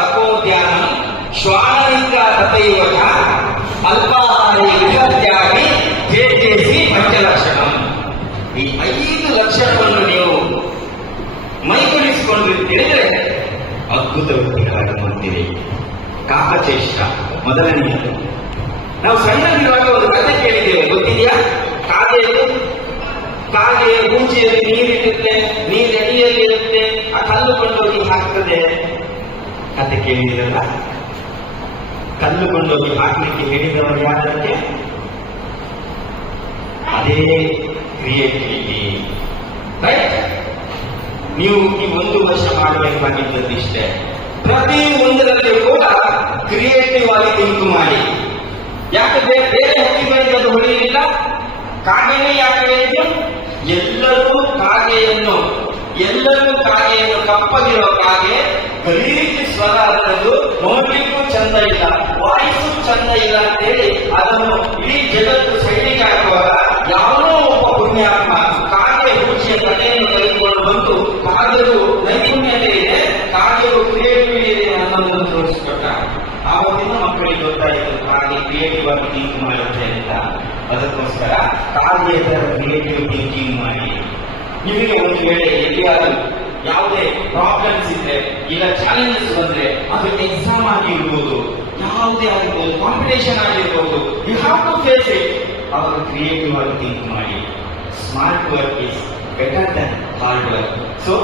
ಭಗವದ್ಯಾನ ಶ್ವಾನಲಿಂಗ ತಥೈವ ಚ ಅಲ್ಪಾಹಾರಿ ಗೃಹತ್ಯಾಗಿ ಜೇಜೇಸಿ ಪಂಚಲಕ್ಷಣ ಈ ಐದು ಲಕ್ಷಣವನ್ನು ನೀವು ಮೈಗೂಡಿಸಿಕೊಂಡಿದ್ದೇವೆ ಅದ್ಭುತ ವ್ಯಕ್ತಿಗಳಾಗುವಂತಿದೆ ಕಾಕಚೇಷ್ಟ ಮೊದಲನೆಯದು. ನಾವು ಸಣ್ಣದಿರುವಾಗ ಒಂದು ಕಥೆ ಕೇಳಿದ್ದೇವೆ, ಗೊತ್ತಿದೆಯಾ? ಕಾಗೆಯದು ಕಾಗೆಯ ಬೂಚಿಯಲ್ಲಿ ನೀರಿರುತ್ತೆ ನೀರು ಎಣ್ಣೆಯಲ್ಲಿ ಇರುತ್ತೆ ಆ ಕಲ್ಲು ಕೊಂಡೋಗಿ ಹಾಕ್ತದೆ. ಕತೆ ಕೇಳಿದಿರಲ್ಲ? ಕಲ್ಲು ಕೊಂಡೋಗಿ ಹಾಕಲಿಕ್ಕೆ ಹೇಳಿದವರು ಯಾರಂತೆ? ಅದೇ ಕ್ರಿಯೇಟಿವಿಟಿ ರೈಟ್ ನೀವು ಈ ಒಂದು ವರ್ಷ ಮಾಡಬೇಕಾಗಿದ್ದದ್ದು ಇಷ್ಟೇ. ಪ್ರತಿ ಒಂದರಲ್ಲಿ ಕೂಡ ಕ್ರಿಯೇಟಿವ್ ಆಗಿ ಮಾಡಿ. ಯಾಕೆ ಬೇರೆ ಬೇರೆ ಹಕ್ಕಿಗಳಿಗೆ ಅದು ಹೊಳೆಯಲಿಲ್ಲ ಕಾಗೆನೇ ಯಾಕೆ ಎಲ್ಲರೂ ಕಾಗೆಯನ್ನು ಎಲ್ಲರೂ ಕಾಗೆಯನ್ನು ಕಪ್ಪಗಿರೋ ಕಾಗೆ ಗಲೀಜು ಸ್ವರ ಅದರದ್ದು ನೋಡ್ಲಿಕ್ಕೂ ಚಂದ ಇಲ್ಲ, ವಾಯ್ಸು ಚಂದ ಇಲ್ಲ ಅಂತ ಹೇಳಿ ಅದನ್ನು ಇಡೀ ಜಗತ್ತು ಸೈಡಿಗೆ ಹಾಕುವಾಗ ಯಾವನೋ ಒಬ್ಬ ಪುಣ್ಯಾತ್ಮ ಕಾಗೆ ರುಚಿಯ ಕಥೆಯನ್ನು ತೆಗೆದುಕೊಂಡು ಬಂದು ಕಾಗರು ನೈಪುಣ್ಯತೆ ಇದೆ, ಕಾಗೆದು ಕ್ರಿಯೇಟಿವಿಟಿ ಇದೆ ಅನ್ನೋದನ್ನು ತೋರಿಸಿಕೊಟ್ಟ. ಆವತ್ತಿನ ಮಕ್ಕಳಿಗೆ ಗೊತ್ತಾಯಿತು, ಕಾಗೆ ಕ್ರಿಯೇಟಿವ್ ಆಗಿ ಥಿಂಕ್ ಮಾಡುತ್ತೆ ಅಂತ. ಅದಕ್ಕೋಸ್ಕರ ಕಾಗೆ ತರ ಕ್ರಿಯೇಟಿವ್ ಥಿಂಕಿಂಗ್ ಮಾಡಿ. ನಿಮಗೆ ಒಂದು ವೇಳೆ ಎಲ್ಲಿಯಾದರೂ ಯಾವುದೇ ಪ್ರಾಬ್ಲಮ್ಸ್ ಇದ್ರೆ, ಇಲ್ಲ ಚಾಲೆಂಜಸ್ ಬಂದ್ರೆ ಅದು ಎಕ್ಸಾಮ್ ಆಗಿರ್ಬೋದು, ಯಾವುದೇ ಆಗಿರ್ಬೋದು ಕಾಂಪಿಟೇಷನ್ ಆಗಿರ್ಬೋದು you have to face it ಅವಾಗ ಕ್ರಿಯೇಟಿವ್ ಆಗಿ ಥಿಂಕ್ ಮಾಡಿ smart work is better than hard work so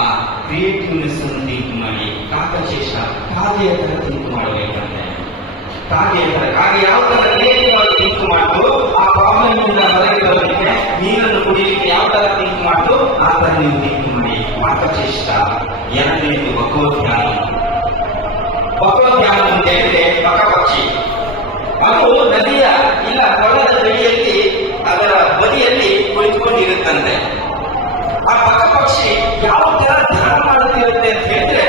ಆ ಕ್ರಿಯೇಟಿವ್ನೆಸ್ ಅನ್ನು ಥಿಂಕ್ ಮಾಡಿ, ಕಾಕಶೇಷ ಕಾಗೆಯ ತರ ಥಿಂಕ್ ಮಾಡಬೇಕಂತೆ. ಕಾಗೆಯ ತರ ಕಾಗೆ ಯಾವ ತರ ಕ್ರಿಯೇಟಿವ್ ಆಗಿ ಥಿಂಕ್ ಮಾಡ್ತು ಆ ಪ್ರಾಬ್ಲಮ್ ಇಂದ ಹೊರಗೆ ಬರಲಿಕ್ಕೆ ನೀರನ್ನು ಕುಡಿಯಲಿಕ್ಕೆ ಯಾವ ತರ ಥಿಂಕ್ ಮಾಡ್ತು ಆ ತರ ನೀವು ಥಿಂಕ್ ಮಾಡಿ ಕಾಕಚೇಷ್ಟ ಎರಡನೇದು ಭಗವದ್ಧ್ಯಾನ ಅಂತ ಹೇಳಿದ್ರೆ ಪಕ್ಷಿ ಅದು ನದಿಯ ಇಲ್ಲ ಕೊಳದ ಬದಿಯಲ್ಲಿ ಅದರ ಬದಿಯಲ್ಲಿ ಕುಳಿತುಕೊಂಡಿರುತ್ತಂತೆ ಆ ಪಕ್ಷಿ ಯಾವ ತರ ಧ್ಯಾನ ಮಾಡುತ್ತಿರುತ್ತೆ ಅಂತ ಹೇಳಿದ್ರೆ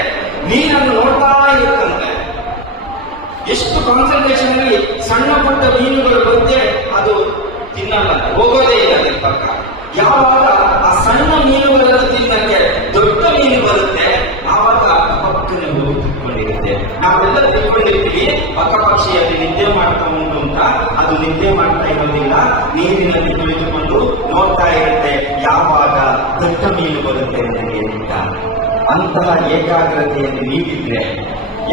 ನೀರನ್ನು ನೋಡ್ತಾ ಇರುತ್ತಂತೆ ಎಷ್ಟು ಕಾನ್ಸಂಟ್ರೇಷನ್ ಅಲ್ಲಿ ಸಣ್ಣ ಪುಟ್ಟ ಮೀನುಗಳು ಬಂದ್ರೆ ಅದು ತಿನ್ನಲ್ಲ ಹೋಗೋದೇ ಇಲ್ಲ ಪಕ್ಕ ಯಾವಾಗ ತಿಳ್ಕೊಂಡಿರ್ತೀವಿ ಪಕ್ಕ ಪಕ್ಷಿ ಅಲ್ಲಿ ನಿದ್ದೆ ಮಾಡ್ತಾ ಉಂಟು ಅಂತ, ಅದು ನಿದ್ದೆ ಮಾಡ್ತಾ ಇರೋದಿಲ್ಲ ನೀರಿನಲ್ಲಿ ಕುಳಿತುಕೊಂಡು ನೋಡ್ತಾ ಇರುತ್ತೆ, ಯಾವಾಗ ದೊಡ್ಡ ಮೀನು ಬರುತ್ತೆ ನನಗೆ ಅಂತ. ಅಂತಹ ಏಕಾಗ್ರತೆಯನ್ನು ನೀಡಿದ್ರೆ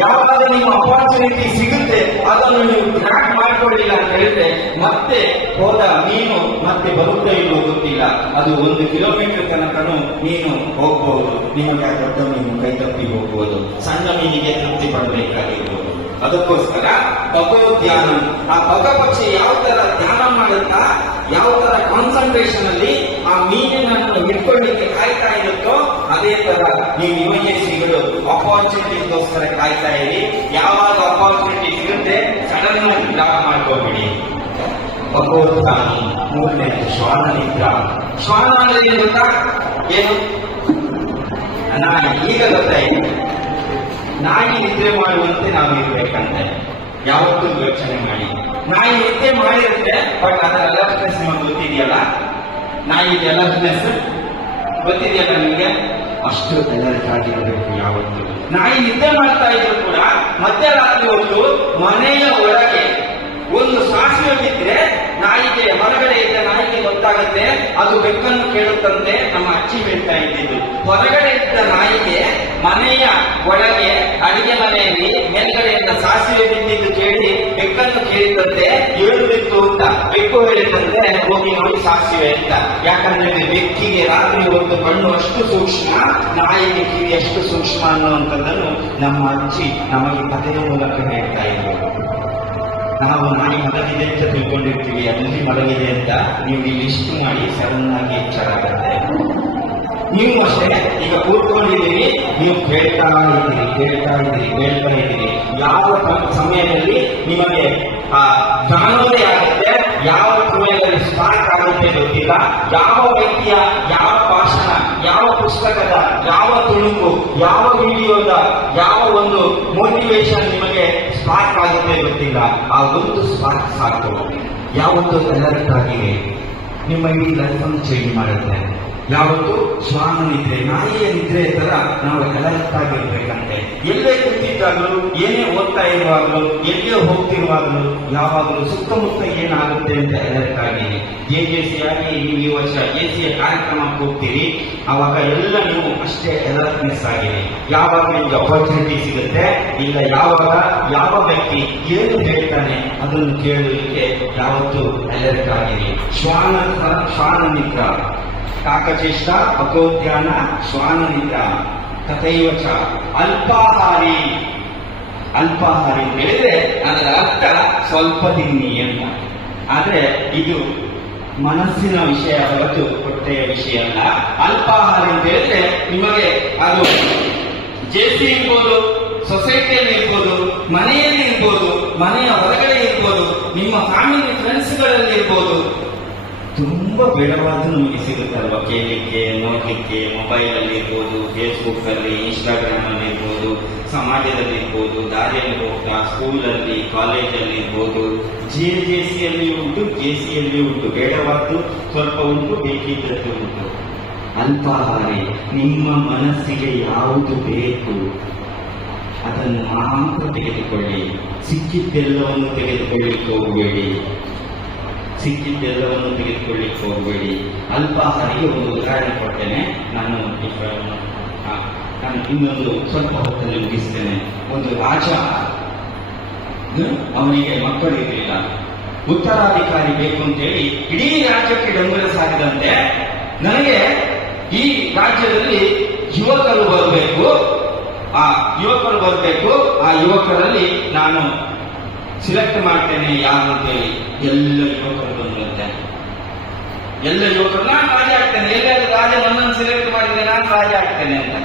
ಯಾವಾಗ ನಿಮ್ಮ ಅಪಾರ್ಚುನಿಟಿ ಸಿಗುತ್ತೆ, ಅದನ್ನು ನೀವು ಟ್ರ್ಯಾಕ್ ಮಾಡಿಕೊಳ್ಳಿಲ್ಲ ಅಂತ ಹೇಳಿದ್ರೆ ಮತ್ತೆ ಹೋದ ಮೀನು ಮತ್ತೆ ಬರುತ್ತೆ ಇಲ್ಲೋ ಗೊತ್ತಿಲ್ಲ. ಅದು ಒಂದು ಕಿಲೋಮೀಟರ್ ತನಕನು ಮೀನು ಹೋಗ್ಬಹುದು ನಿಮಗೆ ಆ ದೊಡ್ಡ ಮೀನು ಕೈ ತಪ್ಪಿ ಹೋಗ್ಬೋದು. ಸಣ್ಣ ಮೀನಿಗೆ ತೃಪ್ತಿ ಪಡಬೇಕಾಗಿರ್ಬೋದು. ಅದಕ್ಕೋಸ್ಕರ ಭಗವದ್ಧ್ಯಾನ ಆ ಭಗಪಕ್ಷಿ ಯಾವ ತರ ಧ್ಯಾನ ಮಾಡುತ್ತಾ, ಯಾವ ತರ ಕಾನ್ಸಂಟ್ರೇಷನ್ ಅಲ್ಲಿ ಆ ಮೀನಿನ ಹಿಡ್ಕೊಳ್ಳಿಕ್ಕೆ ಕಾಯ್ತಾ ಇರುತ್ತೋ, ಅದೇ ತರ ನೀವು ಸಿಗಲು ಅಪಾರ್ಚುನಿಟಿಗೋಸ್ಕರ ಕಾಯ್ತಾ ಇರಿ. ಯಾವಾಗ ಅಪಾರ್ಚುನಿಟಿ ಸಿಗುತ್ತೆ ಸಡನ್ ಆಗಿ ಲಾಭ ಮಾಡ್ಕೋಬಿಡಿ. ಭಗವದ್ಯಾನ ಮೂರನೇ ಶ್ವಾನ ನಿದ್ರ ಶ್ವಾನ ಅಂದ್ರೆ ಏನು? ಏನು ಈಗ ಗೊತ್ತಾಯಿತು. ನಾಯಿ ನಿದ್ರೆ ಮಾಡುವಂತೆ ನಾವು ಇರ್ಬೇಕಂತೆ. ಯಾವತ್ತೂ ಯೋಚನೆ ಮಾಡಿ. ನಾಯಿ ನಿದ್ದೆ ಮಾಡಿರುತ್ತೆ, ಬಟ್ ಅದರ ಅಲರ್ಟ್ನೆಸ್ ನಿಮಗೆ ಗೊತ್ತಿದೆಯಲ್ಲ? ನಾಯಿ ಅಲರ್ಟ್ನೆಸ್. ಗೊತ್ತಿದೆಯಲ್ಲ ನಿಮಗೆ? ಅಷ್ಟು ಅಲರ್ಟ್ ಆಗಿರಬೇಕು ಯಾವತ್ತು. ನಾಯಿ ನಿದ್ದೆ ಮಾಡ್ತಾ ಇದ್ರು ಕೂಡ ಮಧ್ಯರಾತ್ರಿ ಒಂದು ಮನೆಯ ಒಳಗೆ ಒಂದು ಸಾಸಿವೆ ಬಿದ್ದರೆ ನಾಯಿಗೆ, ಹೊರಗಡೆ ಇದ್ದ ನಾಯಿಗೆ ಗೊತ್ತಾಗುತ್ತೆ, ಅದು ಬೆಕ್ಕನ್ನು ಕೇಳುತ್ತಂತೆ, ನಮ್ಮ ಅಚ್ಚಿ ಬೆಟ್ಟ ಇದ್ದಿದ್ದು. ಹೊರಗಡೆ ಇದ್ದ ನಾಯಿಗೆ ಮನೆಯ ಒಳಗೆ ಅಡಿಗೆ ಮನೆಯಲ್ಲಿ ಮೇಲ್ಗಡೆಯಿಂದ ಸಾಸಿವೆ ಬಿದ್ದಿದ್ದು ಕೇಳಿ ಬೆಕ್ಕನ್ನು ಕೇಳಿದಂತೆ ಏಳು ಬಿತ್ತು ಅಂತ, ಬೆಕ್ಕು ಹೇಳಿದಂತೆ ಹೋಗಿ ನೋಡಿ ಸಾಸಿವೆ ಅಂತ. ಯಾಕಂದ್ರೆ ಬೆಕ್ಕಿಗೆ ರಾತ್ರಿ ಒಂದು ಕಣ್ಣು ಅಷ್ಟು ಸೂಕ್ಷ್ಮ ನಾಯಿಗೆ ಕಿವಿ ಅಷ್ಟು ಸೂಕ್ಷ್ಮ ಅನ್ನುವಂಥದ್ದನ್ನು ನಮ್ಮ ಅಜ್ಜಿ ನಮಗೆ ಕಥೆಯ ಮೂಲಕ ಹೇಳ್ತಾ ಇದ್ರು. ನಾವು ನಾಯಿ ಮಲಗಿದೆ ಅಂತ ತಿಳ್ಕೊಂಡಿರ್ತೀವಿ, ಅಲ್ಲಿ ಮಲಗಿದೆ ಅಂತ. ನೀವು ಲಿಸ್ಟ್ ಮಾಡಿ ಸಡನ್ ಆಗಿ ನೀವು ಅಷ್ಟೇ ಈಗ ಕೂತ್ಕೊಂಡಿದ್ದೀರಿ, ನೀವು ಕೇಳ್ತಾ ಇದ್ದೀರಿ ಕೇಳ್ತಾ ಇದ್ದೀರಿ ಕೇಳ್ತಾ ಇದ್ದೀರಿ. ಯಾವ ಸಮಯದಲ್ಲಿ ನಿಮಗೆ, ಆ ಜ್ಞಾನೋದಯ ಆಗುತ್ತೆ, ಯಾವ ಸಮಯದಲ್ಲಿ ಸ್ಟಾರ್ಟ್ ಆಗುತ್ತೆ ಗೊತ್ತಿಲ್ಲ. ಯಾವ ವ್ಯಕ್ತಿಯ ಯಾವ ಭಾಷಣ, ಯಾವ ಪುಸ್ತಕದ, ಯಾವ ತುಣುಕು, ಯಾವ ವಿಡಿಯೋದ, ಯಾವ ಒಂದು ಮೋಟಿವೇಶನ್ ನಿಮಗೆ ಸ್ಪಾರ್ಕ್ ಆಗುತ್ತೆ ಗೊತ್ತಿಲ್ಲ. ಆ ಒಂದು ಸ್ಪಾರ್ಕ್ ಸಾಕು. ಯಾವೊಂದು ಎಲ್ಲರಿಗಾಗಿ ನಿಮ್ಮ ಇಡೀ ಲೈಫ್ ಚೇಂಜ್ ಮಾಡುತ್ತೆ. ಯಾವತ್ತು ಶ್ವಾನ ನಿದ್ರೆ ನಾಯಿಯ ನಿದ್ರೆ ತರ ನಾವು ಅಲರ್ಟ್ ಆಗಿರ್ಬೇಕಂತೆ ಎಲ್ಲೇ ಕೂತಿದ್ದಾಗಲೂ, ಏನೇ ಓದ್ತಾ ಇರುವಾಗಲೂ ಎಲ್ಲೇ ಹೋಗ್ತಿರುವಾಗಲೂ, ಯಾವಾಗಲೂ ಸುತ್ತಮುತ್ತ ಏನಾಗುತ್ತೆ ಅಂತ ಅಲರ್ಟ್ ಆಗಿ ಎ ನೀವು ಈ ವರ್ಷ ಎ ಸಿಯ ಕಾರ್ಯಕ್ರಮಕ್ಕೆ ಹೋಗ್ತೀರಿ. ಆವಾಗ ಎಲ್ಲ ನೀವು ಅಷ್ಟೇ ಅಲರ್ಟ್ನೆಸ್ ಆಗಿರಿ ಯಾವಾಗ ನಿಮ್ಗೆ ಅಪರ್ಚುನಿಟಿ ಸಿಗುತ್ತೆ, ಇಲ್ಲ ಯಾವಾಗ, ಯಾವ ವ್ಯಕ್ತಿ ಏನು ಹೇಳ್ತಾನೆ ಅದನ್ನು ಕೇಳಲಿಕ್ಕೆ ಯಾವತ್ತು ಅಲರ್ಟ್ ಆಗಿರಿ ಶ್ವಾನ ಶ್ವಾನ ಮಿತ್ರ ಕಾಕಚೇಷ್ಟ ಅಕೋದ್ಯಾನ ಶ್ವಾನ ನಿದ್ರ ತಥೈವ ಚ ಅಲ್ಪಾಹಾರಿ. ಅಲ್ಪಾಹಾರಿ ಅಂತ ಹೇಳಿದ್ರೆ ಅದರ ಅರ್ಥ ಸ್ವಲ್ಪ ತಿನ್ನಿ ಅಂತ. ಆದ್ರೆ ಇದು ಮನಸ್ಸಿನ ವಿಷಯ ಹೊರತು ಹೊಟ್ಟೆಯ ವಿಷಯ ಅಲ್ಲ. ಅಲ್ಪಾಹಾರಿ ಅಂತ ಹೇಳಿದ್ರೆ ನಿಮಗೆ ಅದು ಜೇಸಿ ಇರ್ಬೋದು, ಸೊಸೈಟಿಯಲ್ಲಿ ಇರ್ಬೋದು, ಮನೆಯಲ್ಲಿ ಇರ್ಬೋದು, ಮನೆಯ ಹೊರಗಡೆ ಇರ್ಬೋದು, ನಿಮ್ಮ ಫ್ಯಾಮಿಲಿ ಫ್ರೆಂಡ್ಸ್ಗಳಲ್ಲಿ ಇರ್ಬೋದು ತುಂಬಾ ಬೇಡವಾದ ನಮಗೆ ಸಿಗುತ್ತಲ್ವ? ಕೇಳಲಿಕ್ಕೆ ನೋಡ್ಲಿಕ್ಕೆ ಮೊಬೈಲ್ ಅಲ್ಲಿ ಇರ್ಬೋದು ಫೇಸ್ಬುಕ್ ಅಲ್ಲಿ ಇನ್ಸ್ಟಾಗ್ರಾಮ್ ಅಲ್ಲಿ ಇರ್ಬೋದು, ಸಮಾಜದಲ್ಲಿ ಇರ್ಬೋದು, ದಾರಿಯಲ್ಲಿ ಹೋಗ್ತಾ ಸ್ಕೂಲಲ್ಲಿ ಕಾಲೇಜಲ್ಲಿ ಇರ್ಬೋದು ಜೆ ಜೆ ಸಿಯಲ್ಲಿ ಉಂಟು ಕೆ ಸಿಯಲ್ಲಿ ಉಂಟು, ಬೇಡವಾದ್ದು ಸ್ವಲ್ಪ ಉಂಟು, ಬೇಕಿದ್ದದ್ದು ಉಂಟು. ಅಲ್ಪಾಹಾರಿ, ನಿಮ್ಮ ಮನಸ್ಸಿಗೆ ಯಾವುದು ಬೇಕು? ಅದನ್ನು ಮಾತ್ರ ತೆಗೆದುಕೊಳ್ಳಿ. ಸಿಕ್ಕಿದ್ದೆಲ್ಲವನ್ನು ತೆಗೆದುಕೊಳ್ಳಿಕ್ಕೆ ಹೋಗಬೇಡಿ. ಸಿಕ್ಕಿದ್ದೆಲ್ಲವನ್ನು ತೆಗೆದುಕೊಳ್ಳಿಕ್ಕೆ ಹೋಗಬೇಡಿ. ಅಲ್ಪಾಹಾರಿಗೆ ಒಂದು ಉದಾಹರಣೆ ಕೊಡ್ತೇನೆ. ನಾನು ನಾನು ಇನ್ನೊಂದು ಸ್ವಲ್ಪ ಹೊತ್ತಲ್ಲಿ ಮುಗಿಸ್ತೇನೆ. ಒಂದು ರಾಜ ಅವನಿಗೆ ಮಕ್ಕಳಿರಲಿಲ್ಲ ಉತ್ತರಾಧಿಕಾರಿ ಬೇಕು ಅಂತೇಳಿ ಇಡೀ ರಾಜ್ಯಕ್ಕೆ ಡಂಗುರ ಸಾಗಿದಂತೆ ನನಗೆ ಈ ರಾಜ್ಯದಲ್ಲಿ ಯುವಕರು ಬರಬೇಕು. ಆ ಯುವಕರು ಬರಬೇಕು. ಆ ಯುವಕರಲ್ಲಿ ನಾನು ಸಿಲೆಕ್ಟ್ ಮಾಡ್ತೇನೆ ಯಾರು ಅಂತೇಳಿ ಎಲ್ಲ ಯುವಕರು ಬಂದಂತೆ. ಎಲ್ಲ ಯುವಕರು, ನಾನು ರಾಜ ಆಗ್ತೇನೆ ಎಲ್ಲರೂ ರಾಜ ನನ್ನನ್ನು ಸಿಲೆಕ್ಟ್ ಮಾಡಿದ್ರೆ ನಾನು ರಾಜ ಆಗ್ತೇನೆ ಅಂತ.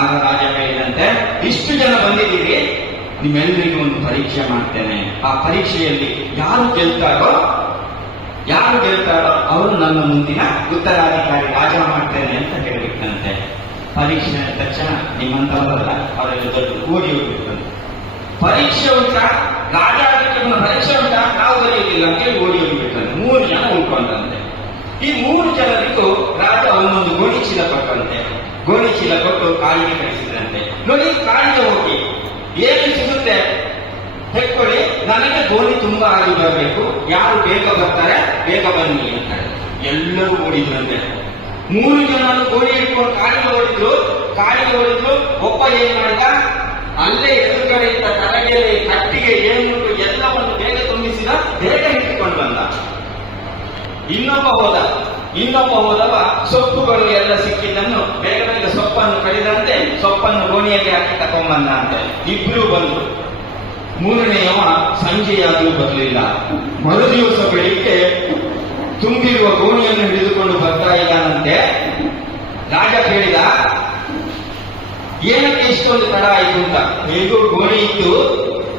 ಆಗ ರಾಜ ಹೇಳಿದಂತೆ, ಇಷ್ಟು ಜನ ಬಂದಿದ್ದೀರಿ ನಿಮ್ಮೆಲ್ಲರಿಗೂ ಒಂದು ಪರೀಕ್ಷೆ ಮಾಡ್ತೇನೆ. ಆ ಪರೀಕ್ಷೆಯಲ್ಲಿ ಯಾರು ಗೆಲ್ತಾರೋ ಯಾರು ಗೆಲ್ತಾರೋ ಅವರು ನನ್ನ ಮುಂದಿನ ಉತ್ತರಾಧಿಕಾರಿ ರಾಜ ಮಾಡ್ತೇನೆ ಅಂತ ಹೇಳಿಬಿಟ್ಟಂತೆ. ಪರೀಕ್ಷೆ ತಕ್ಷಣ ನಿಮ್ಮಂತವರಲ್ಲ, ಅವರೆಲ್ಲ ದೊಡ್ಡ ಕೂಡಿ ಹೋಗಿರ್ತಂತೆ ಪರೀಕ್ಷೆ ಉಂಟಾ? ರಾಜ ಆಗಲಿಕ್ಕೆ ಒಂದು ಪರೀಕ್ಷೆ ಅಂತ ನಾವು ಬರೆಯುವುದಿಲ್ಲ ಅಂತೇಳಿ ಓಡಿ ಹೋಗ್ಬಿಟ್ಟಂತೆ ಮೂರು ಜನ ಉಳ್ಕೊಂಡಂತೆ. ಈ ಮೂರು ಜನರಿಗೂ ರಾಜ ಒಂದೊಂದು ಗೋಣಿ ಚೀಲ ಕೊಟ್ಟಂತೆ. ಗೋಣಿ ಚೀಲ ಕೊಟ್ಟು ಕಾಳಿಗೆ ಕಳಿಸಿದಂತೆ ನೋಡಿ ಕಾಳಿಗೆ ಹೋಗಿ. ಏನು ಸಿಗುತ್ತೆ ತೆಕ್ಕೊಳ್ಳಿ ನನಗೆ ಗೋಣಿ ತುಂಬಾ ಆಗಿ ಬರಬೇಕು. ಯಾರು ಬೇಗ ಬರ್ತಾರೆ, ಬೇಗ ಬನ್ನಿ ಅಂತಾರೆ. ಎಲ್ಲರೂ ಓಡಿದ್ರಂತೆ. ಮೂರು ಜನ ಗೋಣಿ ಇಟ್ಕೊಂಡು ಕಾಳಿಗೆ ಓಡಿದ್ರು. ಕಾಳಿಗೆ ಓಡಿದ್ರು. ಒಬ್ಬ ಏನ್ ಮಾಡಿದ? ಅಲ್ಲೇ ಎದುರುಗಡೆಯಿಂದ ತರಗೆಲೆ ಕಟ್ಟಿಗೆ ಏನುಂಟು ಎಲ್ಲವನ್ನು ಬೇಗ ತುಂಬಿಸಿದ ಬೇಗ ಇಟ್ಟುಕೊಂಡು ಬಂದ. ಇನ್ನೊಬ್ಬ ಹೋದ. ಇನ್ನೊಬ್ಬ ಹೋದವ ಸೊಪ್ಪುಗಳು ಎಲ್ಲ ಸಿಕ್ಕಿದ್ದನ್ನು ಬೇಗ ಬೇಗ ಸೊಪ್ಪನ್ನು ಕಡಿದಂತೆ ಸೊಪ್ಪನ್ನು ಗೋಣಿಯಲ್ಲಿ ಹಾಕಿ ತಕೊಂಡ್ಬಂದ ಅಂತ. ಇಬ್ರು ಬಂದು ಮೂರನೆಯವ ಸಂಜೆಯಾದರೂ ಬರಲಿಲ್ಲ. ಮರುದಿವಸ ಬೆಳಿಗ್ಗೆ ತುಂಬಿರುವ ಗೋಣಿಯನ್ನು ಹಿಡಿದುಕೊಂಡು ಬರ್ತಾ ಇದ್ದಾನಂತೆ. ರಾಜ ಕೇಳಿದ ಏನಕ್ಕೆ ಇಷ್ಟೊಂದು ತಡ ಆಯಿತು ಅಂತ? ಹೇಗೂ ಗೋಣಿ ಇತ್ತು,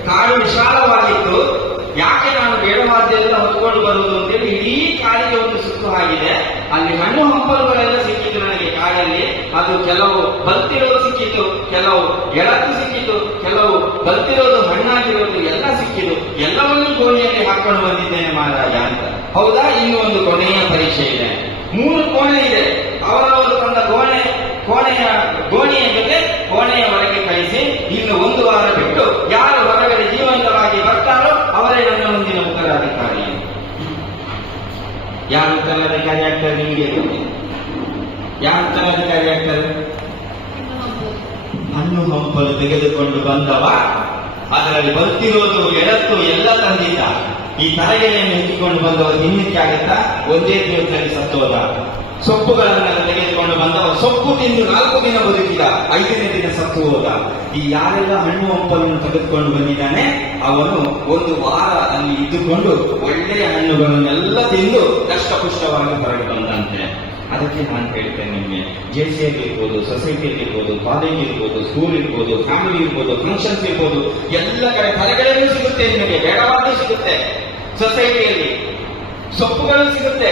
ಕಾಡು ವಿಶಾಲವಾಗಿತ್ತು. ಯಾಕೆ ನಾನು ಬೇಡವಾದ್ದೆಲ್ಲ ಹೊತ್ಕೊಂಡು ಬರುವುದು ಅಂತೇಳಿ ಇಡೀ ಕಾಡಿಗೆ ಒಂದು ಸುತ್ತು ಆಗಿದೆ ಅಲ್ಲಿ ಹಣ್ಣು ಹಂಪಲುಗಳೆಲ್ಲ ಸಿಕ್ಕಿತು ನನಗೆ ಕಾಡಲ್ಲಿ. ಅದು ಕೆಲವು ಬಲ್ತಿರೋದು ಸಿಕ್ಕಿತು ಕೆಲವು ಎಳತ್ತು ಸಿಕ್ಕಿತು ಕೆಲವು ಬಲ್ತಿರೋದು ಹಣ್ಣಾಗಿರೋದು ಎಲ್ಲ ಸಿಕ್ಕಿತು ಎಲ್ಲವನ್ನೂ ಗೋಣಿಯಲ್ಲಿ ಹಾಕೊಂಡು ಬಂದಿದ್ದೇನೆ ಮಹಾರಾಜ ಅಂತ. ಹೌದಾ? ಇನ್ನು ಒಂದು ಕೊನೆಯ ಪರೀಕ್ಷೆ ಇದೆ. ಮೂರು ಕೋಣೆ ಇದೆ. ಅವರವರು ತಂದ ಗೋಣೆ ಕೋಣೆಯ ಗೋಣಿಯ ಜೊತೆ ಕೋಣೆಯ ಒಳಗೆ ಕಳಿಸಿ ಇನ್ನು ಒಂದು ವಾರ ಬಿಟ್ಟು ಯಾರು ಹೊರಗಡೆ ಜೀವಂತವಾಗಿ ಬರ್ತಾರೋ ಅವರೇ ನನ್ನ ಮುಂದಿನ ಉತ್ತರಾಧಿಕಾರಿ ಯಾರು ಉತ್ತರಾಧಿಕಾರಿ ಆಗ್ತಾರೆ ನಿಮಗೆ. ಯಾರು ಉತ್ತರಾಧಿಕಾರಿ ಆಗ್ತಾರೆ? ಹಣ್ಣು ಹಂಪಲು ತೆಗೆದುಕೊಂಡು ಬಂದವ? ಅದರಲ್ಲಿ ಬರ್ತಿರೋದು ಎಡತ್ತು ಎಲ್ಲ ತಂದಿದ್ದ. ಈ ತರಗೆಲೆಯನ್ನು ಎತ್ತಿಕೊಂಡು ಬಂದವರು ನಿನ್ನಕ್ಕೆ ಆಗುತ್ತಾ? ಒಂದೇ ದಿವಸದಲ್ಲಿ ಸತ್ತೋದ. ಸೊಪ್ಪುಗಳನ್ನೆಲ್ಲ ತೆಗೆದುಕೊಂಡು ಬಂದವ ಸೊಪ್ಪು ತಿಂದು ನಾಲ್ಕು ದಿನ ಬದುಕಿದ ಐದನೇ ದಿನ ಸತ್ತು ಹೋದ ಈ ಯಾರೆಲ್ಲ ಹಣ್ಣು ಹಂಪಲನ್ನು ತೆಗೆದುಕೊಂಡು ಬಂದಿದ್ದಾನೆ, ಅವನು ಒಂದು ವಾರ ಅಲ್ಲಿ ಇದ್ದುಕೊಂಡು ಒಳ್ಳೆಯ ಹಣ್ಣುಗಳನ್ನೆಲ್ಲ ತಿಂದು ಕಷ್ಟಪುಷ್ಟವಾಗಿ ಹೊರಗೆ ಬಂದಂತೆ. ಅದಕ್ಕೆ ನಾನು ಹೇಳ್ತೇನೆ ನಿಮಗೆ ಜೆ ಸಿ ಇರ್ಬೋದು ಸೊಸೈಟಿಯಲ್ಲಿ ಇರ್ಬೋದು ಕಾಲೇಜ್ ಇರ್ಬೋದು ಸ್ಕೂಲ್ ಇರ್ಬೋದು ಫ್ಯಾಮಿಲಿ ಇರ್ಬೋದು ಫಂಕ್ಷನ್ಸ್ ಇರ್ಬೋದು ಎಲ್ಲ ಕಡೆ ಹೊರಗಡೆಯೂ ಸಿಗುತ್ತೆ ನಿಮಗೆ ಬೇಡವಾದ್ದು ಸಿಗುತ್ತೆ. ಸೊಸೈಟಿಯಲ್ಲಿ ಸೊಪ್ಪುಗಳು ಸಿಗುತ್ತೆ.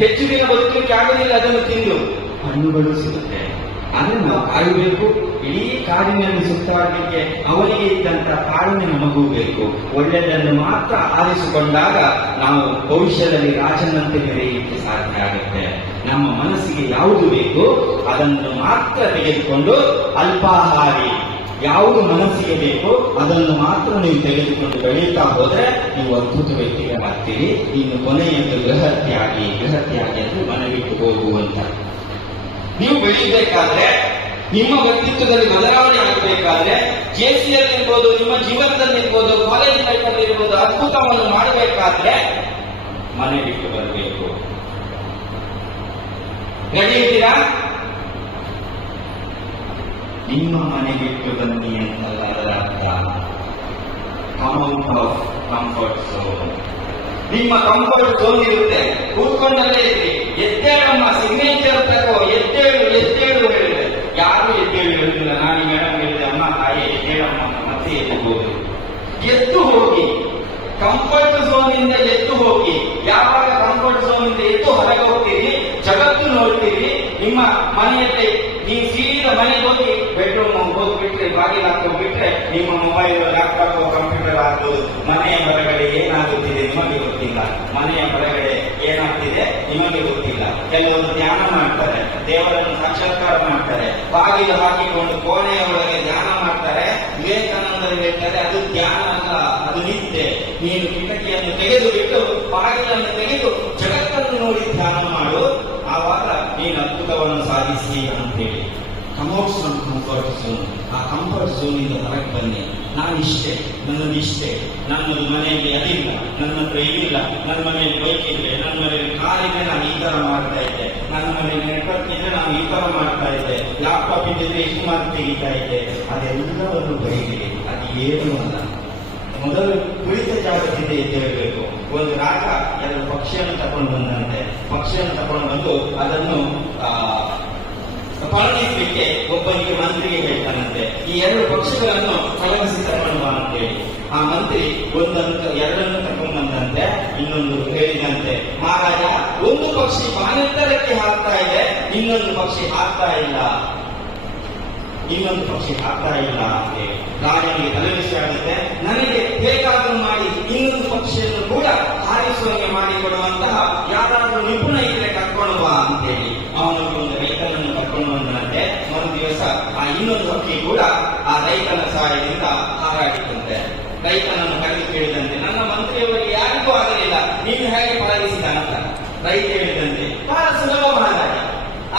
ಹೆಚ್ಚು ದಿನ ಬದುಕಲಿಕ್ಕೆ ಆಗೋದಿಲ್ಲ ಅದನ್ನು ತಿಂದು ಹಣ್ಣುಗಳು ಸಿಗುತ್ತೆ ಆದ್ರೆ ನಾವು ಕಾಯಬೇಕು. ಇಡೀ ಕಾಡಿನಲ್ಲಿ ಸುತ್ತಾಡಲಿಕ್ಕೆ ಅವರಿಗೆ ಇದ್ದಂತ ಕಾಡಿನ ನಮಗೂ ಬೇಕು. ಒಳ್ಳೆಯದನ್ನು ಮಾತ್ರ ಆರಿಸಿಕೊಂಡಾಗ ನಾವು ಭವಿಷ್ಯದಲ್ಲಿ ರಾಜನಂತೆ ಬೆಳೆಯಲಿಕ್ಕೆ ಸಾಧ್ಯ ಆಗುತ್ತೆ. ನಮ್ಮ ಮನಸ್ಸಿಗೆ ಯಾವುದು ಬೇಕು ಅದನ್ನು ಮಾತ್ರ ತೆಗೆದುಕೊಂಡು ಅಲ್ಪಾಹಾರಿ ಯಾವುದು ಮನಸ್ಸಿಗೆ ಬೇಕೋ ಅದನ್ನು ಮಾತ್ರ ನೀವು ತೆಗೆದುಕೊಂಡು ಬೆಳೀತಾ ಹೋದ್ರೆ ನೀವು ಅದ್ಭುತ ವ್ಯಕ್ತಿಗಳಾಗ್ತೀರಿ ಇನ್ನು ಕೊನೆಯನ್ನು ಗೃಹತ್ಯಾಗಿ ಗೃಹತ್ಯಾಗಿ ಎಂದು ಮನೆ ಬಿಟ್ಟು ಹೋಗುವಂತ. ನೀವು ಬೆಳೀಬೇಕಾದ್ರೆ, ನಿಮ್ಮ ವ್ಯಕ್ತಿತ್ವದಲ್ಲಿ ಬದಲಾವಣೆ ಆಗಬೇಕಾದ್ರೆ ಜೆಸಿಯಲ್ಲಿ ಇರ್ಬೋದು, ನಿಮ್ಮ ಜೀವನದಲ್ಲಿ ಇರ್ಬೋದು ಕಾಲೇಜ್ ಲೈಫ್ ಅಲ್ಲಿ ಇರ್ಬೋದು, ಅದ್ಭುತವನ್ನು ಮಾಡಬೇಕಾದ್ರೆ ಮನೆ ಬಿಟ್ಟು ಬರಬೇಕು. ರೆಡಿ ನಿಮ್ಮ ಮನೆ ಬಿಟ್ಟು ಬನ್ನಿ ಅಂತ ಅದರ ಅರ್ಥ ಆಫ್ ಕಂಫರ್ಟ್ ಝೋನ್ ನಿಮ್ಮ ಕಂಫರ್ಟ್ ಝೋನ್ ಇರುತ್ತೆ. ಕೂತ್ಕೊಂಡಲ್ಲೇ ಇರಿ ಎದ್ದೇಳಮ್ಮ ಸಿಗ್ನೇಚರ್ ತಗೋ. ಎದ್ದೇಳು ಎದ್ದೇಳು ಹೇಳಿದೆ. ಯಾರು ಎದ್ದೇಳು ಹೇಳಿಲ್ಲ? ನಾನು ಮೇಡಮ್ ಹೇಳಿದೆ. ಅಮ್ಮ, ತಾಯಿ ಎದ್ದೇಳಮ್ಮ ಮತ್ತೆ ಎದ್ದು ಹೋಗಿ. ಎದ್ದು ಹೋಗಿ. ಕಂಫರ್ಟ್ ಝೋನ್ ಇಂದ ಎದ್ದು ಹೋಗಿ. ಯಾವಾಗ ಕಂಫರ್ಟ್ ಝೋನ್ ಇಂದ ಎದ್ದು ಹೊರಗೆ ಹೋಗ್ತೀರಿ? ಜಗತ್ತು ನೋಡ್ತೀರಿ. ನಿಮ್ಮ ಮನೆಯಲ್ಲಿ ನೀವು ಸೀದ ಮನೆಗೆ ಹೋಗಿ ಬೆಡ್ರೂಮ್ ಹೋಗ್ಬಿಟ್ರೆ, ಬಾಗಿಲು ಹಾಕೊಂಡ್ಬಿಟ್ರೆ ನಿಮ್ಮ ಮೊಬೈಲ್ ಲ್ಯಾಪ್ಟಾಪ್ ಕಂಪ್ಯೂಟರ್ ಆಗ್ಬೋದು ಮನೆಯ ಹೊರಗಡೆ ಏನಾಗುತ್ತಿದೆ ನಿಮಗೆ ಗೊತ್ತಿಲ್ಲ. ಮನೆಯ ಹೊರಗಡೆ ಏನಾಗ್ತಿದೆ ನಿಮಗೆ ಗೊತ್ತಿಲ್ಲ. ಕೆಲವರು ಧ್ಯಾನ ಮಾಡ್ತಾರೆ, ದೇವರನ್ನು ಸಾಕ್ಷಾತ್ಕಾರ ಮಾಡ್ತಾರೆ, ಬಾಗಿಲು ಹಾಕಿಕೊಂಡು ಕೋಣೆಯ ಒಳಗೆ ಧ್ಯಾನ ಮಾಡ್ತಾರೆ, ವಿವೇಕಾನಂದರು ಹೇಳ್ತಾರೆ, ಅದು ಧ್ಯಾನ ಅಲ್ಲ, ಅದು ನಿದ್ದೆ. ನೀನು ಕಿಟಕಿಯನ್ನು ತೆಗೆದು ಬಿಟ್ಟು ಬಾಗಿಲನ್ನು ತೆಗೆದು ಜಗತ್ತನ್ನು ನೋಡಿ ಧ್ಯಾನ ಮಾಡು. ನೀನು ಅದ್ಭುತವನ್ನು ಸಾಧಿಸಿ ಅಂತೇಳಿ. Come outs from comfort zone ಆ ಕಂಫರ್ಟ್ ಝೋನ್ ಇಂದ ಹೊರಗೆ ಬನ್ನಿ. ನಾನು ಇಷ್ಟೇ ನನ್ನದು ಇಷ್ಟೇ ನನ್ನದು ಮನೆಯಲ್ಲಿ ಅದಿಲ್ಲ ನನ್ನ ಹತ್ರ ಏನಿಲ್ಲ, ನನ್ನ ಮನೆಯಲ್ಲಿ ಬೈಕ್ ಇದೆ, ನನ್ನ ಮನೆಯಲ್ಲಿ ಕಾರ್ ಇದೆ ನಾನು ಈ ತರ ಮಾಡ್ತಾ ಇದ್ದೆ, ನನ್ನ ಮನೆಯಲ್ಲಿ ನೆಟ್ವರ್ಕ್ ಇದೆ, ನಾನು ಈ ತರ ಮಾಡ್ತಾ ಇದ್ದೆ ಲ್ಯಾಪ್ಟಾಪ್ ಇದ್ದರೆ ಇಷ್ಟು ಮಾರ್ಕ್ ತೆಗಿತಾ ಇದ್ದೆ. ಅದೆಲ್ಲವನ್ನು ಬೈದಿರಿ. ಅದು ಏನು ಅಲ್ಲ. ಮೊದಲು ಕುಳಿತ ಜಾಗದಿಂದ ಎದ್ದೇಳಬೇಕು ಒಂದು ರಾಜ ಎರಡು ಪಕ್ಷಿಯನ್ನು ತಕೊಂಡು ಬಂದಂತೆ. ಪಕ್ಷಿಯನ್ನು ತಕೊಂಡು ಬಂದು ಅದನ್ನು ಪಳಗಿಸ್ಲಿಕ್ಕೆ ಒಬ್ಬನಿಗೆ ಮಂತ್ರಿಗೆ ಹೇಳ್ತಾನಂತೆ. ಈ ಎರಡು ಪಕ್ಷಿಗಳನ್ನು ಪಳಗಿಸಿ ತಕೊಂಡು ಬಾ ಅಂತೇಳಿ. ಆ ಮಂತ್ರಿ ಒಂದನ್ನು ಎರಡನ್ನು ತಕೊಂಡು ಬಂದಂತೆ, ಇನ್ನೊಂದು ಹೇಳಿದಂತೆ. ಮಹಾರಾಜ, ಒಂದು ಪಕ್ಷಿ ಬಾನೆತ್ತರಕ್ಕೆ ಹಾಕ್ತಾ ಇದೆ, ಇನ್ನೊಂದು ಪಕ್ಷಿ ಹಾಕ್ತಾ ಇಲ್ಲ. ಇನ್ನೊಂದು ಪಕ್ಷಿ ಹಾಕ್ತಾ ಇಲ್ಲ ಅಂತ ರಾಜನಿಗೆ ತಲೆಬಿಸಿ ಆಗುತ್ತೆ ನನಗೆ ಬೇಕಾದರೂ ಮಾಡಿ ಇನ್ನೊಂದು ಪಕ್ಷಿಯನ್ನು ಕೂಡ ಹಾರಿಸುವಂಗೆ ಮಾಡಿಕೊಡುವಂತಹ ಯಾರಾದರೂ ನಿಪುಣ ಇದ್ರೆ ಕರ್ಕೊಂಡು ಬಾ ಅಂತೇಳಿ ಅವನು ಒಂದು ರೈತನನ್ನು ಕರ್ಕೊಂಡು ಬಂದನಂತೆ ಒಂದು ದಿವಸ ಆ ಇನ್ನೊಂದು ಹಕ್ಕಿ ಕೂಡ ಆ ರೈತನ ಸಹಾಯದಿಂದ ಹಾರಾಡಿತಂತೆ ರೈತನನ್ನು ಕರೆದು ಕೇಳಿದಂತೆ, ನನ್ನ ಮಂತ್ರಿಯವರಿಗೆ ಯಾರಿಗೂ ಆಗಲಿಲ್ಲ, ನೀನು ಹೇಗೆ ಪಾಲಿಸಿದ ಅಂತ ರೈತ ಹೇಳಿದಂತೆ, ಬಹಳ ಸುಲಭ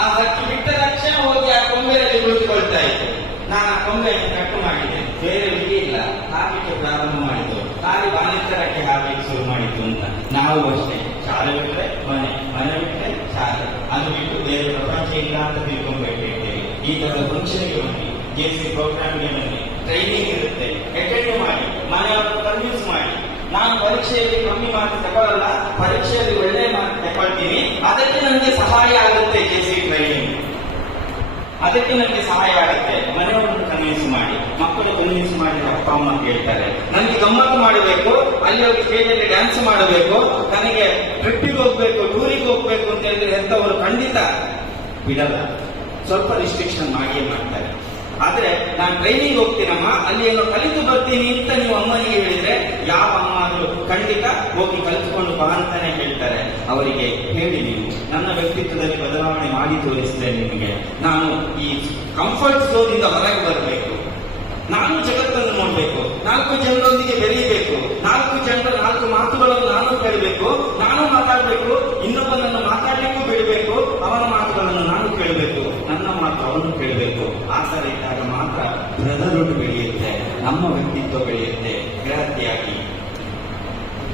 ಆ ಹಕ್ಕಿ ಬಿಟ್ಟ ತಕ್ಷಣ ಹೋಗಿ ಆ ಕೊಂಬೆಯಲ್ಲಿ ಕುಳಿತುಕೊಳ್ತಾ ಇತ್ತು. ನಾನು ಆ ಕೊಂಬೆಯನ್ನು ಕಟ್ಟು ಮಾಡಿದೆ. ಬೇರೆ ವಿಧಿ ಇಲ್ಲ ಹಾಕಲಿಕ್ಕೆ ಪ್ರಾರಂಭ ಮಾಡಿದ್ದು ತಾಯಿ ಬಾನೆತ್ತರಕ್ಕೆ ಹಾಕಲಿಕ್ಕೆ ಶುರು ಮಾಡಿದ್ದು ಅಂತ ನಾವು ಅಷ್ಟೇ ಶಾಲೆ ಬಿಟ್ಟರೆ ಮನೆ ಮನೆ ಬಿಟ್ಟರೆ ಶಾಲೆ ಅದು ಬಿಟ್ಟು ಬೇರೆ ಪ್ರಪಂಚ ಇಲ್ಲ ಅಂತ ತಿಳ್ಕೊಂಡ್ಬಿಟ್ಟಿರ್ತೇವೆ ಈ ತರದ ಫಂಕ್ಷನ್ಗೆ ಬನ್ನಿ ಜೆ ಸಿ ಪ್ರೋಗ್ರಾಮ್ಗೆ ಬನ್ನಿ ಟ್ರೈನಿಂಗ್ ಇರುತ್ತೆ ಅಟೆಂಡ್ ಮಾಡಿ ಮನೆಯವರು ಕನ್ವಿನ್ಸ್ ಮಾಡಿ ನಾನು ಪರೀಕ್ಷೆಯಲ್ಲಿ ಕಮ್ಮಿ ಮಾರ್ಕ್ಸ್ ತಗೊಳ್ಳಲ್ಲ ಪರೀಕ್ಷೆಯಲ್ಲಿ ಒಳ್ಳೆ ಮಾರ್ಕ್ಸ್ ತಗೊಳ್ತೀನಿ ಅದಕ್ಕೆ ನನಗೆ ಸಹಾಯ ಆಗುತ್ತೆ ಜೆ ಸಿ ಟ್ರೈನಿಂಗ್ ಅದಕ್ಕೆ ನನಗೆ ಸಹಾಯ ಆಗುತ್ತೆ. ಮನೆಯವರನ್ನು ಕನ್ವಿನ್ಸ್ ಮಾಡಿ ಮಕ್ಕಳು ಕನ್ವಿನ್ಸ್ ಮಾಡಿ ಅಪ್ಪ, ಅಮ್ಮ ಕೇಳ್ತಾರೆ. ನನಗೆ ಗಮ್ಮತ್ತು ಮಾಡಬೇಕು, ಅಲ್ಲಿ ಹೋಗಿ ಸ್ಟೇಜಲ್ಲಿ ಡ್ಯಾನ್ಸ್ ಮಾಡಬೇಕು ನನಗೆ ಟ್ರಿಪ್ಪಿಗೆ ಹೋಗ್ಬೇಕು ಟೂರಿಗೆ ಹೋಗ್ಬೇಕು ಅಂತ ಹೇಳಿದ್ರೆ ಎಂತವರು ಖಂಡಿತ ಬಿಡಲ್ಲ. ಸ್ವಲ್ಪ ರಿಸ್ಟ್ರಿಕ್ಷನ್ ಮಾಡಿಯೇ ಮಾಡ್ತಾರೆ. ಆದ್ರೆ ನಾನು ಟ್ರೈನಿಂಗ್ ಹೋಗ್ತೀನಮ್ಮ ಅಲ್ಲಿ ಏನೋ ಕಲಿತು ಬರ್ತೀನಿ ಅಂತ ನೀವು ಅಮ್ಮನಿಗೆ ಹೇಳಿದ್ರೆ, ಯಾವ ಅಮ್ಮ ಆದ್ರೂ ಖಂಡಿತ ಹೋಗಿ ಕಲಿತುಕೊಂಡು ಬಾ ಅಂತಾನೆ ಹೇಳ್ತಾರೆ. ಅವರಿಗೆ ಹೇಳಿ ನೀವು, ನನ್ನ ವ್ಯಕ್ತಿತ್ವದಲ್ಲಿ ಬದಲಾವಣೆ ಮಾಡಿ ತೋರಿಸ್ತೇನೆ ನಿಮಗೆ. ನಾನು ಈ ಕಂಫರ್ಟ್ ಝೋನ್ ಇಂದ ಹೊರಗೆ ಬರಬೇಕು. ನಾನು ಜಗತ್ತನ್ನು ನೋಡಬೇಕು. ನಾಲ್ಕು ಜನರೊಂದಿಗೆ ಬೆರೀಬೇಕು. ನಾಲ್ಕು ಜನರ ನಾಲ್ಕು ಮಾತುಗಳನ್ನು ನಾನು ಕೇಳಬೇಕು. ನಾನು ಮಾತಾಡಬೇಕು. ಇನ್ನೊಬ್ಬನನ್ನು ಮಾತಾಡಲಿಕ್ಕೂ ಬಿಡಬೇಕು. ಅವನ ಮಾತುಗಳನ್ನು ನಾನು ಕೇಳಬೇಕು. ನನ್ನ ಮಾತು ಅವನು ಕೇಳಬೇಕು. ಆ ಥರ ಇದ್ದಾಗ ಮಾತ್ರ ಬ್ರದರ್ಹುಡ್ ಬೆಳೆಯುತ್ತೆ, ನಮ್ಮ ವ್ಯಕ್ತಿತ್ವ ಬೆಳೆಯುತ್ತೆ. ವಿದ್ಯಾರ್ಥಿಯಾಗಿ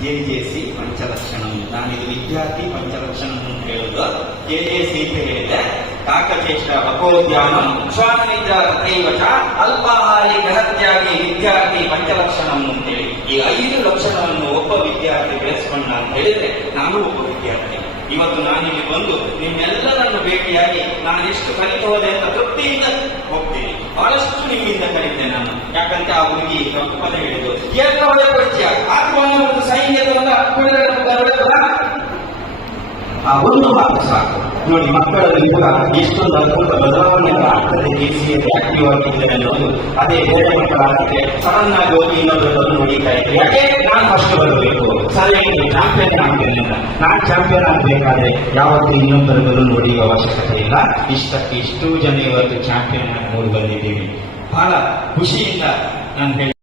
ಜೆ ಜೆ ಸಿ ಪಂಚಲಕ್ಷಣಂ. ನಾನಿದು ವಿದ್ಯಾರ್ಥಿ ಪಂಚಲಕ್ಷಣ ಅಂತ ಹೇಳುದು. ಜೆ ಜೆ ಸಿ ಹೇಳಿದೆ. ಕಾಕಚೇಷ್ಟ ಅಪೋದ್ಯಾನಂ. ಶ್ವಾಸನಿದ್ದ ತಥೈವಚ ಅಲ್ಪಾಹಾರಿ ಗೃಹತ್ಯಾಗಿ ವಿದ್ಯಾರ್ಥಿ ಪಂಚಲಕ್ಷಣ ಅಂತೇಳಿ ಈ ಐದು ಲಕ್ಷಣವನ್ನು ಒಬ್ಬ ವಿದ್ಯಾರ್ಥಿ ಬೆಳೆಸ್ಕೊಂಡ ಅಂತ ಹೇಳಿದ್ರೆ ನಾನು ಒಬ್ಬ ವಿದ್ಯಾರ್ಥಿ. ಇವತ್ತು ನಾನಿಲ್ಲಿ ಬಂದು ನಿಮ್ಮೆಲ್ಲರನ್ನು ಭೇಟಿಯಾಗಿ ನಾನು ಎಷ್ಟು ಕಲಿತು ಹೋದೆ ಅಂತ ತೃಪ್ತಿಯಿಂದ ಹೋಗ್ತೀನಿ. ಬಹಳಷ್ಟು ನಿಮ್ಮಿಂದ ಕಲಿತೆ ನಾನು. ಯಾಕಂತೆ ಆ ಹುಡುಗಿ ಪದ ಹೇಳಿದ್ದು ಏಕ ಒಳ್ಳೆ ಪರಿಚಯ. ಆತ್ಮವನ್ನು ಮತ್ತು ಸೈನ್ಯದ ಒಂದು ಆ ಒಂದು ಮಾತು ಸಾಕು. ನೋಡಿ, ಮಕ್ಕಳಲ್ಲಿ ಕೂಡ ಎಷ್ಟೊಂದು ಅದ್ಭುತ ಬದಲಾವಣೆಗಳು ಆಗ್ತದೆ ಕೆಸಿಯಲ್ಲಿ ಆಕ್ಟಿವ್ ಆಗಿದ್ದಾರೆ ಅನ್ನೋದು ಅದೇ ಬೇರೆ ಮಕ್ಕಳಾಗ್ತದೆ ಸಡನ್ ಆಗಿ ಹೋಗಿ ಇನ್ನೊಬ್ಬರನ್ನು ನೋಡಿತಾ ಇದ್ದೆ. ಯಾಕೆ? ನಾನು ಫಸ್ಟ್ ಬರಬೇಕು. ಸರಿಯಾಗಿ ಚಾಂಪಿಯನ್ ಆಗ್ತೇನೆ ನಾನು ಚಾಂಪಿಯನ್ ಆಗಬೇಕಾದ್ರೆ ಯಾವತ್ತೂ ಇನ್ನೊಬ್ಬರನ್ನು ನೋಡಿ ಅವಶ್ಯಕತೆ ಇಲ್ಲ. ಇಷ್ಟಕ್ಕೆ ಇಷ್ಟು ಜನ ಇವತ್ತು ಚಾಂಪಿಯನ್ ಆಗಿ ಮೂರು ಬಂದಿದ್ದೀವಿ. ಬಹಳ ಖುಷಿಯಿಂದ ನಾನು ಹೇಳಿ